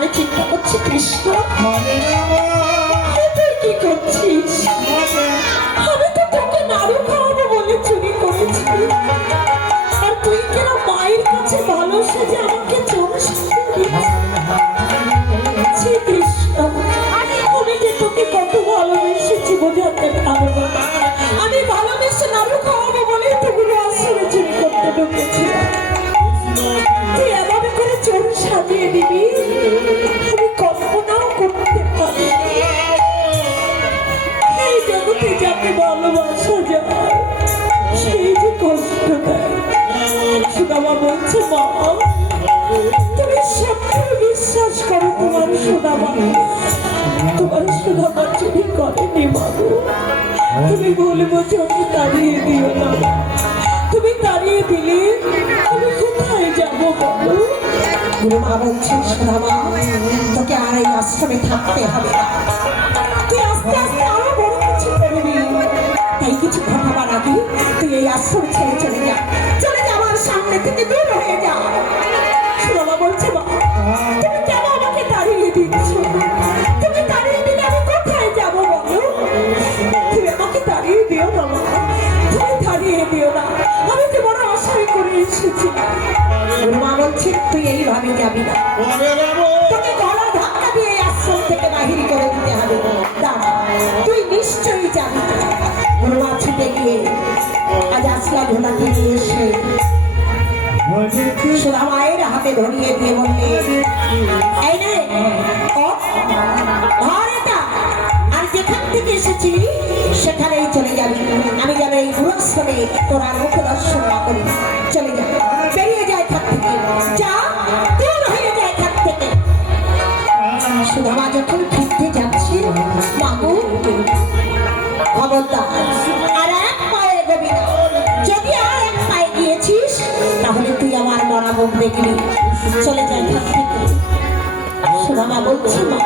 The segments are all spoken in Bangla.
মনে চিন্তা করছি কৃষ্ণ, তুই কি করছিস? আমি তো তোকে নাড়ু খাওয়াবো বলে চুরি করেছি, আর তুই কেন মায়ের কাছে ভালো সেজে আমাকে চোর সাজিয়ে কৃষ্ণ। আমি যে তোকে কত ভালোবেসেছি বোঝাতে পারবো না। আমি ভালোবেসে নাড়ু খাওয়াবো বলে তোগুলো আসলে চুরি করতে ঢুকেছিলাম। তুই এমন করে চোর সাজিয়ে দিবি আমি কল্পনাও করতে পারি। এই জগতে যাকে ভালোবাসা যায় সেই যে কষ্ট দেয়। সুদামা বলছে, মা তুমি সত্যি বিশ্বাস করো তোমার সুদামা, তোমার সুদামা চুরি করেনি বাবু। তুমি বলবো চোখে তাড়িয়ে দিও না, তুমি তাড়িয়ে দিলে আমি কোথায় যাবো বলো? গুরুমা বলছে, সুদামা তোকে আর এই আশ্রমে থাকতে হবে না, তুই আস্তে আস্তে আরো বড় কিছু করবি। তাই কিছু ঘটাবার আগে তুই এই আশ্রম ছেড়ে চলে যা, চলে যা, আমার সামনে থেকে দূর হয়ে যা। সুদামা বলছে, মা তুমি কেন আমাকে তাড়িয়ে দিচ্ছ? তুমি তাড়িয়ে দিলে আমি কোথায় যাবো বলো? তুমি আমাকে তাড়িয়ে দিও না মা, তুমি তাড়িয়ে দিও না, আমি তো বড় আশাই করে এসেছি। মা বলছে, তুই এইভাবে যাবি না, তোকে গলা ধাক্কা দিয়ে আশ্রম থেকে বাহির করে দিতে হবে। দাঁড়া, তুই নিশ্চয়ই যাবি। মা ছুটে গিয়ে আজ আসলা ঝোলাকে নিয়ে এসে সুদামায়ের হাতে ধরিয়ে দিয়ে বললে, এই নে ধর এটা, আর যেখান থেকে এসেছি সেখানেই চলে যাবি। আমি যেন এই গুরুশ্রমে তোর আর মুখ দর্শন না করি। চলে যা, বেরিয়ে যায় থাক থেকে, যা দূর হয়ে যায় থাক থেকে। সুদামা যখন ফিরতে যাচ্ছে, মাগো খবরদার আর এক পায়ে এগোবি না, যদি আর এক পায়ে গিয়েছিস তাহলে তুই আমার মরা মুখ দেখবি। চলে যাই থাক থেকে। সুদামা বলছি, মা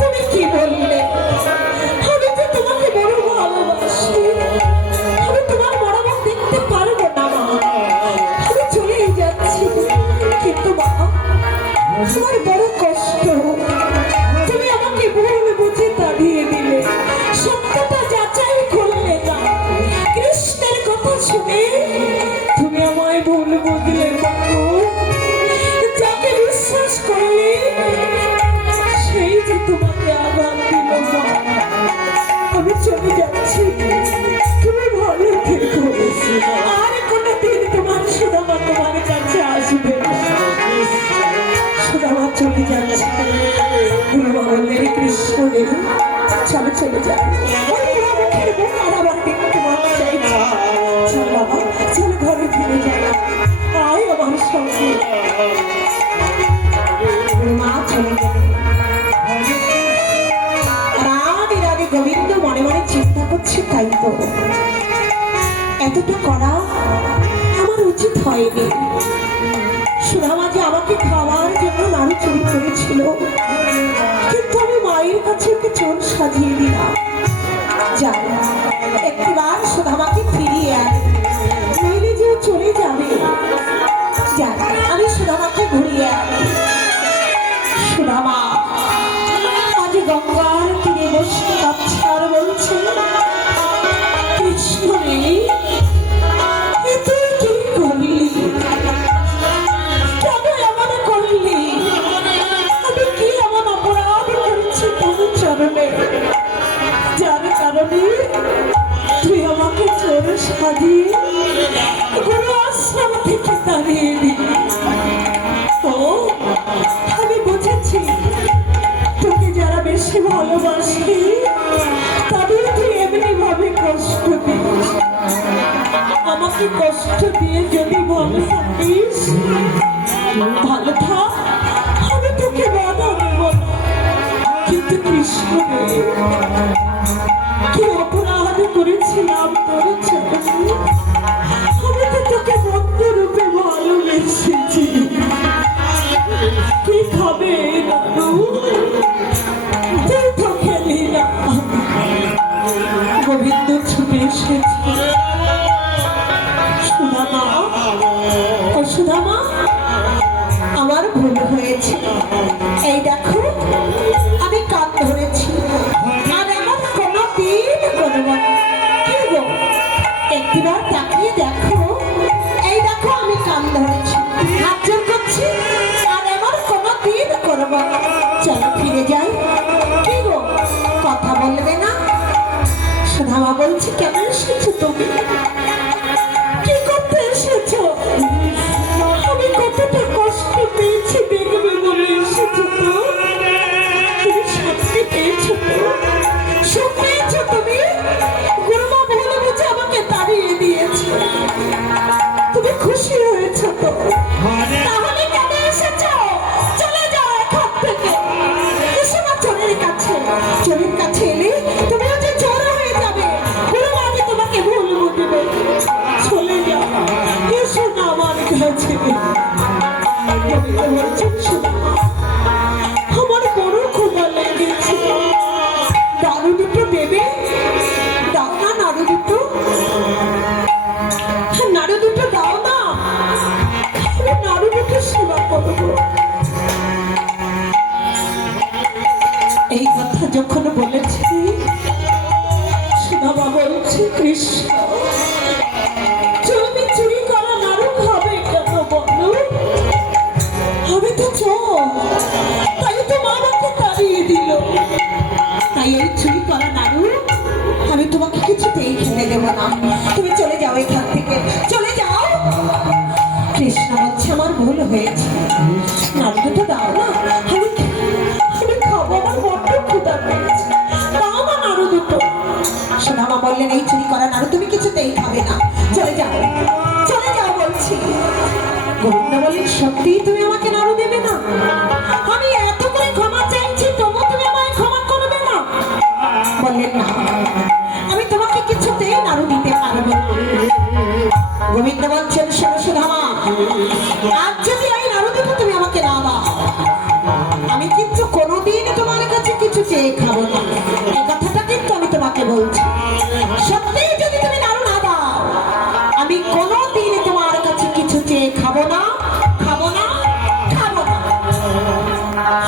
তুমি কি বললে? আমি তো তোমাকে বড় ভালোবাসি, আমি তোমার মরা মুখ দেখতে পারবো না মা, আমি চলেই যাচ্ছি। কিন্তু মা তোমার বড় কষ্ট, তুমি আমাকে ভুল বুঝে তাড়িয়ে দিলে, সত্যটা যাচাই করলে না, কৃষ্ণের কথা শুনে তুমি আমায় ভুল বুঝলে। বাবু যাকে বিশ্বাস করলে সেই যে তোমাকে আঘাত দিল। আমি চলে যাচ্ছি, তুমি ভালো থেকো, আর কোনোদিন তোমার সুদামা তোমার কাছে আসবে। সুদামা চলে যাচ্ছে। গুরুমা বললেন, কৃষ্ণ দেব চলো চলে যাও, চল বাবা, চল ঘরে ফিরে যাও, আয় আমার সঙ্গে। মা চলে গেলেন। রাধে রাধে গোবিন্দ মনে মনে চিন্তা করছে, তাই তো এতটা করা আমার উচিত হয়নি। সুদামা যে আমাকে খাওয়ার জন্য নাড়ু চুরি করেছিল, কিন্তু আমি মায়ের কাছে ওকে চোর সাজিয়ে দিলাম। যাই একটিবার সুদামাকে ফিরিয়ে আনি, নইলে যে চলে যাবে। যাই আমি সুদামাকে ঘুরিয়ে আনি। সুদামা আজ গঙ্গার তীরে বসে কাঁদছে আর বলছে, কৃষ্ণ রে তুই কি করলি? কেন এমন করলি? আমি কি এমন অপরাধ করেছি তোর চরণে, যার কারণে তুই আমাকে চোর সাজিয়ে গুরু আশ্রম থেকে তাড়িয়ে দিলি? ও আমি বুঝেছি, তোকে যারা বেশি ভালোবাসি তাদের তুই এমনি ভাবে কষ্ট দিস। আমাকে কষ্ট দিয়ে যদি ভালো থাকিস ভালো থাক, আমি তোকে বাধা দেব না। কিন্তু কৃষ্ণ কি অপরাধ করেছিলাম তোর চরণে? আমি তো তোকে বন্ধু রূপে ভালোবেসেছি। কি খাবে দাদু? তুই তো খেলি না। গোবিন্দ ছুটে এসেছে। সুদামা, ও সুদামা, আমার ভুল হয়েছে, এই দেখো আমি কান ধরেছি আর আমার কোনো দিন করবো না। কি গো একটিবার তাকিয়ে দেখো, এই দেখো আমি কান ধরেছি, হাত জোর করছি আর আমার কোনো দিন করবো না। চলো ফিরে যাই। কি গো কথা বলবে না? সুধামা বলছি কেমন এসেছো তুমি? কি করতে এসেছো? আমি কতটা কষ্ট পেয়েছি দেখবে বলে এসেছো তো? তুমি শান্তি পেয়েছো তো? সুখ পেয়েছো তুমি? গুরুমা বলে বুঝে আমাকে তাড়িয়ে দিয়েছে, তুমি খুশি হয়েছো তো? তাহলে কেন এসেছো? চলে যাও এখান থেকে। এসো না চোরের কাছে। চোরের কাছে এলে তুমিও যে চোর হয়ে যাবে। গুরুমা আমি তোমাকে ভুল বুঝবে। চলে যাও, এসো না আমার কাছে। আমার বড় ক্ষুধা লেগেছে, নাড়ু দুটো দেবে? দাও না নাড়ু দুটো, নাড়ু দুটো দাও না, আমি নাড়ু দুটো সেবা করবো। এই কথা যখন বলেছি সুধামা বলছে কৃষ্ণ তুমি চুরি করা নাড়ু খাবে কেন বলো? আমি তো চোর, তাই তো মা আমাকে তাড়িয়ে দিল। তাই এই চুরি করা নাড়ু আমি তোমাকে কিছুতেই খেতে দেবো না। তুমি চলে যাও এখান থেকে, চলে যাও। কৃষ্ণ বলছে আমার ভুল হয়েছে, নাড়ু দুটো দাও না, আমি খাবো, আমার বড্ড ক্ষুধা পেয়েছে, দাও না নাড়ু দুটো। সুধামা বললেন এই চুরি করা নাড়ু তুমি কিছুতেই খাবে না, চলে যাও, চলে যাও বলছি। গোবিন্দ বললেন সত্যি তুমি আমাকে নাড়ু দেবে না? আমি এত করে ক্ষমা চাইছি তবু তুমি আমায় ক্ষমা করবে না? বললেন না, আমি তোমাকে কিছুতেই নাড়ু দিতে পারবো না। গোবিন্দ বলছেন শোনো সুধামা, আজ যদি এই নাড়ু দুটো তুমি আমাকে না দাও, আমি কিন্তু কোনোদিন তোমার কাছে কিছু চেয়ে খাবো না। এই কথাটা কিন্তু আমি তোমাকে বলছি, সত্যি যদি তুমি নাড়ু না দাও আমি কোনোদিন তোমার কাছে কিছু চেয়ে খাবো না, খাবো না, খাবো না।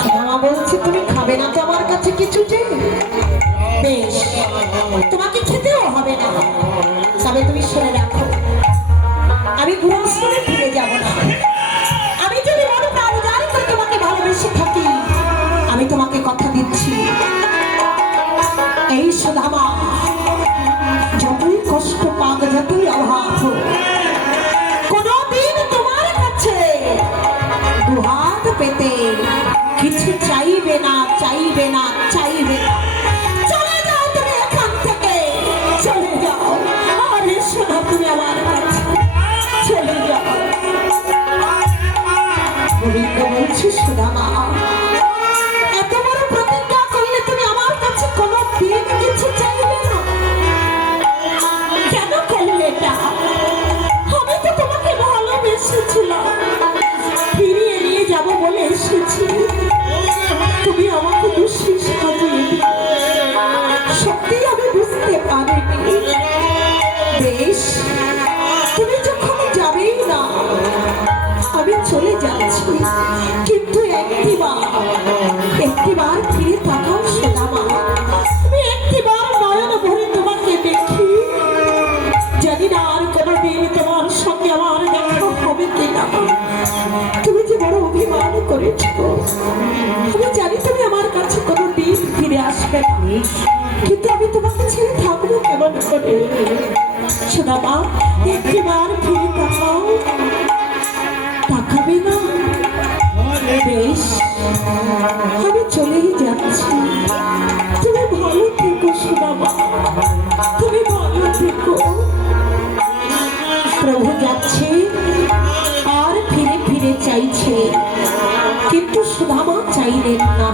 সুধামা বলছে তুমি খাবে না তো আমার কাছে কিছু চেয়ে? বেশ, তোমাকে খেতেও হবে না, তবে তুমি শুনে রাখো আমি গৃহস্থলে ফিরে যাব না। আমি যদি বড় প্রাণদান করে তোমাকে ভালোবেসে থাকি, আমি তোমাকে কথা দিচ্ছি এই সুধামা যতই কষ্ট পাক, যতই অভাব হোক, কোনদিন তোমার কাছে দুহাত পেতে কিছু চাইবে না, চাইবে না, চাইবে না। চলে যাও তুমি এখান থেকে, চলে যাও। আর এসো না তুমি আমার কাছে, চলে যাও। গোবিন্দ বলছি সুধামা এত বড় প্রতিজ্ঞা করলে তুমি আমার কাছে কোনো দিন কিছু চাইবে না? কেন করলে এটা? আমি তো তোমাকে ভালোবেসেছিলাম, ফিরিয়ে নিয়ে যাবো বলে এসেছি, তুমি আমাকে দোষী সাজিয়ে দিলে। সত্যি আমি বুঝতে পারিনি। বেশ, তুমি যখন যাবেই না আমি চলে যাচ্ছি, কিন্তু একটিবার ফিরে তাকাও সুধামা। আমি একটিবার নয়ন ভরে তোমাকে দেখি, জানি না আর কোনোদিন তোমার সঙ্গে আমার দেখা হবে কিনা। তুমি যে বড় অভিমান করেছো, আমি জানি তুমি আমার কাছে কোনোদিন ফিরে আসবে না, কিন্তু আমি তোমাকে ছেড়ে থাকবো কেমন করে? সুধামা একটিবার ফিরে তাকাও, তাকাবে না? বেশ, আমি চলেই যাচ্ছি, তুমি ভালো থেকো সুধামা, তুমি ভালো থেকো। প্রভু যাচ্ছে আর ফিরে ফিরে চাইছে, কিন্তু সুধামা চাইলেন না।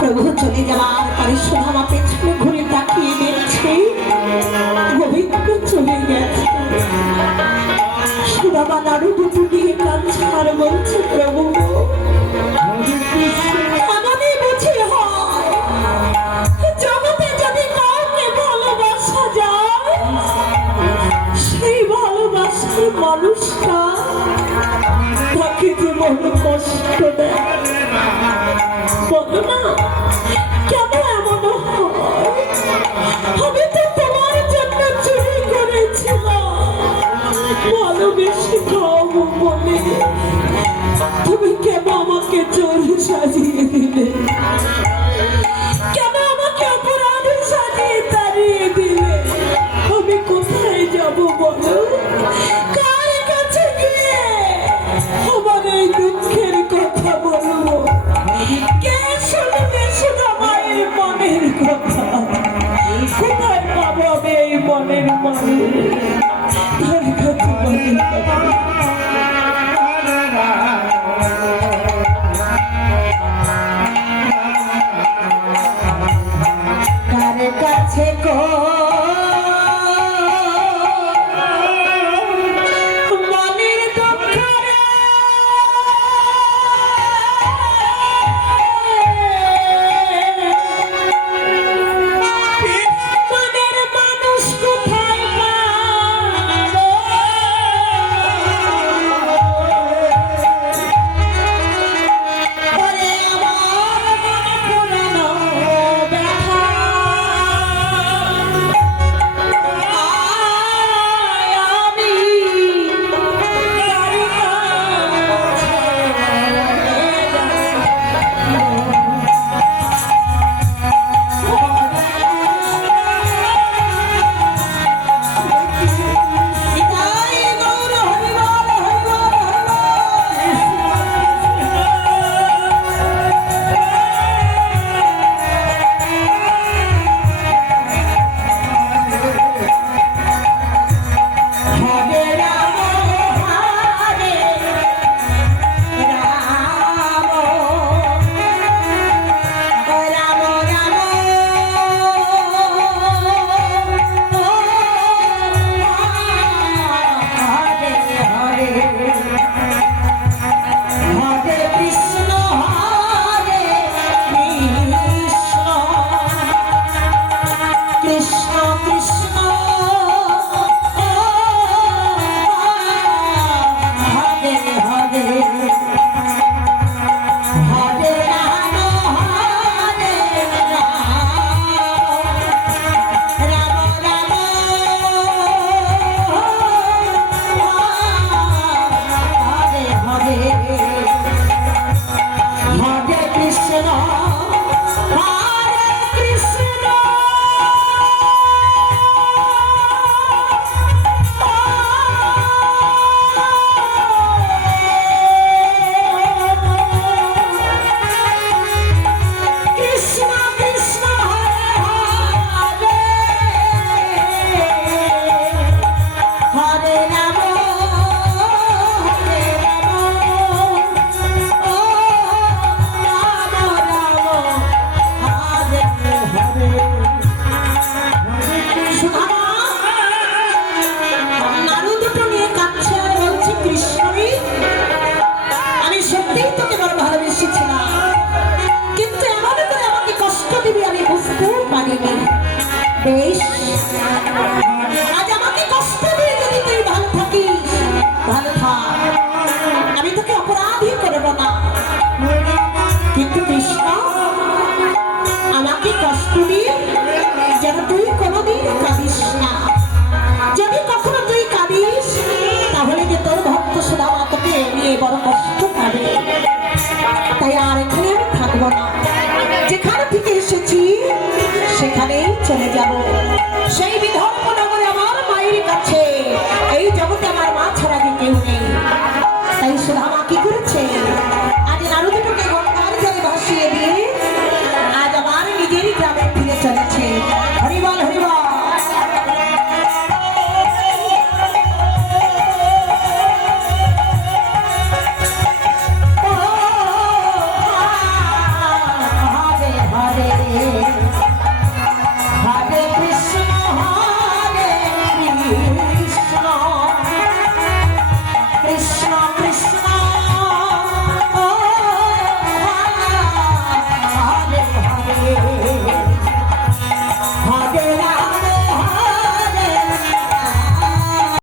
প্রভু চলে যাওয়ার পরে সুধামা পেছনে ঘুরে তাকিয়ে দেখছে গোবিন্দ চলে গেছে। সুধামা নাড়ু দুটো দিয়ে কাঁদছে আর বলছে প্রভু এমনই বুঝি হয়, জগতে যদি কাউকে ভালোবাসা যায় সেই ভালোবাসার মানুষটা বড় কষ্ট দেয়। বলো না কেন এমন হয়? আমি তো তোমার জন্য চুরি করেছিলাম ভালোবেসে খাওয়াবো বলে। তুমি কেন আমাকে চোর সাজিয়ে দিলে? কেন আমাকে অপরাধী সাজিয়ে তাড়িয়ে দিলে? আমি কোথায় যাব বলো? কার কাছে গিয়ে আমার এই দুঃখের কথা বলবো? কে শুনবে শুধু মায়ের মনের কথা? কোথায় পাবো আমি এই মনের মানুষ? তার কাছে মনের কথা কার কাছে গো মনের দুঃখ রে? মনের মানুষ কোথায় পাবো? ওরে আমার পুরানো ব্যথা আমি বেশ আজ আমাকে কষ্ট দিয়ে যদি তুই ভালো থাকিস ভালো থাক, আমি তোকে অপরাধী করব না। কিন্তু কৃষ্ণ আমাকে কষ্ট দিয়ে যেন তুই কোনোদিন কাঁদিস না। যদি কখনো তুই কাঁদিস তাহলে যে তোর ভক্ত সুদামা তোকে নিয়ে বড় কষ্ট পাবে। তাই আর এখানে আমি থাকবো না, যেখানে থেকে এসেছি সেখানেই চলে যাব।